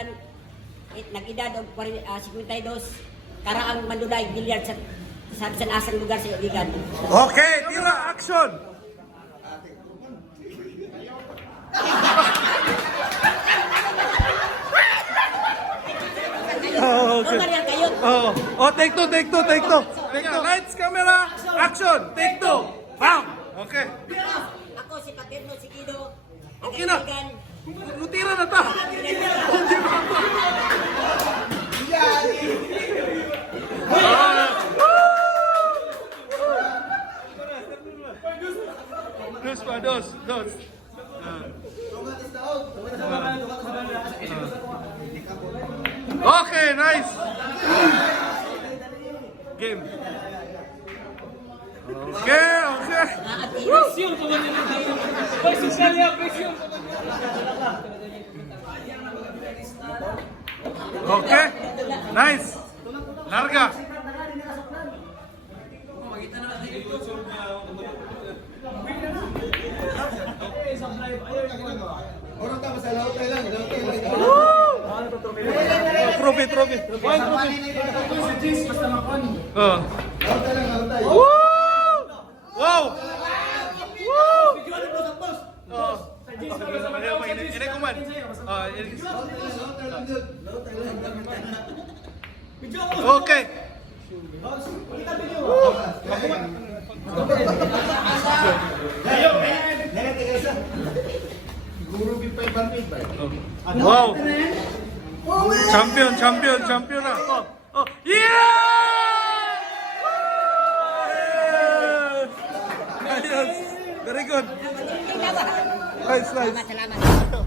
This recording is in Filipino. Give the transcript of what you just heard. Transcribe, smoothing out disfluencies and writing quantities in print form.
kaibigan, nag-edad og 52, karaang mandulay bilyard sa asang lugar sa kaibigan. Okay, tira, action! Oh, okay. Oh, take two. Lights, camera, action. Take two. Bam. Okay. Ako si Paterno, si Guido. Okay na. Lutira na ta. Dos. Okay, nice. Game. Okay. Presión, como en el Pues si sale a presión. Okay. Nice. Larga. Trophy. Wow. Ini kuman. Okay. Wow. Champion na. Yeah! Yes. Very good. Salamat. Nice. Salamat.